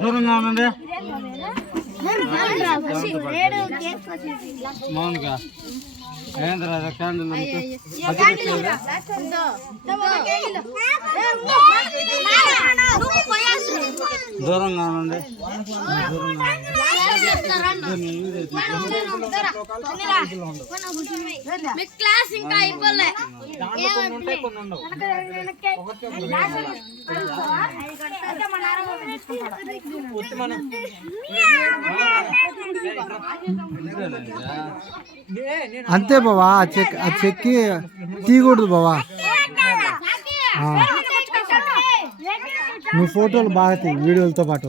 దూరంగా ఉండండి. మౌన్గా ఏంద్రా దూరంగా ఉండండి. మీ క్లాస్ ఇంకా అయిపోలే. అంతే బావా ఆ చెక్ ఆ చెక్కి తీయకూడదు బావా. నువ్వు ఫోటోలు బాగా తీ వీడియోలతో పాటు.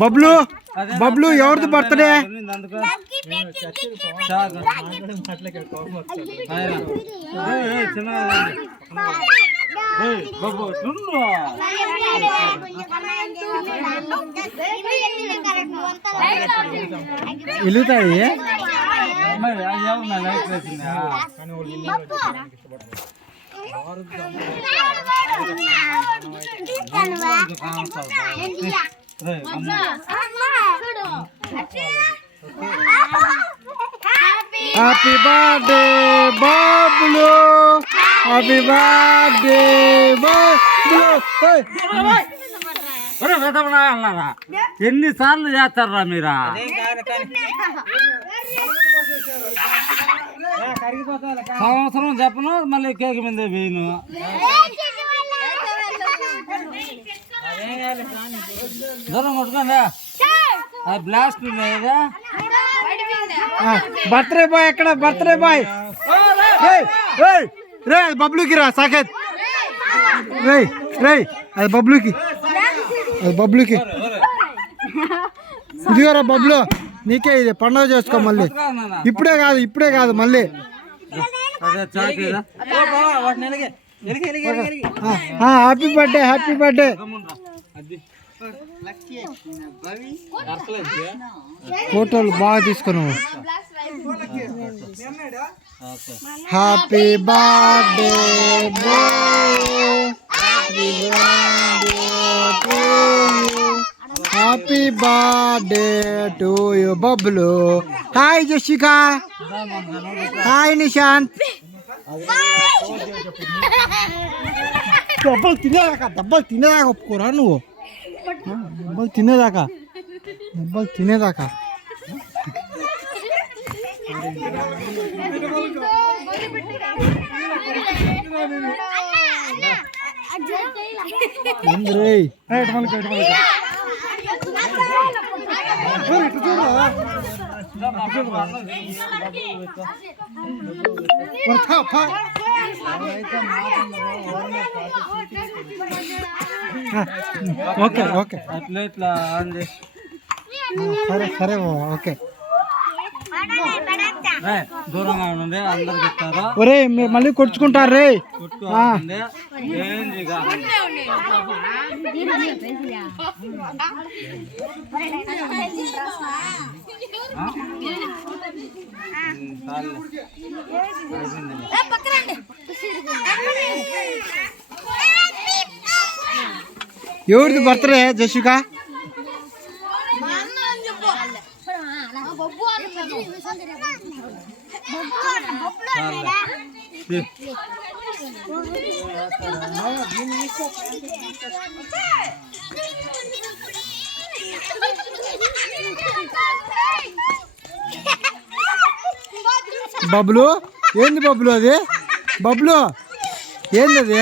బబ్లు బబ్లు ఎవరిది బర్త్డే. వెలుగుతాయి అమ్మాయి, హ్యాపీ బర్త్డే బాబులు హ్యాపీ బర్త్డే బాబులు ఏయ్, ఒరే, వెదవనా అన్నారా? ఎన్నిసార్లు చేస్తారా మీరా సంవత్సరం చెప్పను మళ్ళీ కేక్ మీద వేయను దూరం కొట్టుకోండి బ్లాస్ట్ బర్త్డే బాయ్ ఎక్కడ? బర్త్డే బాయ్ రేయ్, రేయ్, రేయ్ అది బబ్లుకి రా సాకేత్. రేయ్ రేయ్ అది బబ్లుకి. అది బబ్లుకి. ఇదిగోరా బబ్లు నీకే ఇది పండుగ చేసుకో మళ్ళీ. ఇప్పుడే కాదు ఇప్పుడే కాదు మళ్ళీ. అదే చాకేదా హ్యాపీ బర్త్డే హ్యాపీ బర్త్డే ఫోటోలు బాగా తీసుకున్నావు okay happy birthday happy birthday to you Bablu hi Jashika hi Nishant దెబ్బలు తినేదాకా దెబ్బలు తినేదాకా ఒప్పుకోరా నువ్వు ఆ, దెబ్బలు తినేదాకా? దెబ్బలు తినేదాకా? ఏంది రేయ్ ఓకే ఓకే. అట్లా ఇట్లా సరే సరే ఓకే. దూరంగా ఉండండి ఒరే మీరు మళ్ళీ కొట్టుకుంటారు రే. ఎవరిది బర్త్డే జషిక బబ్లు ఏంది బబ్లు అది బబ్లు ఏంది అది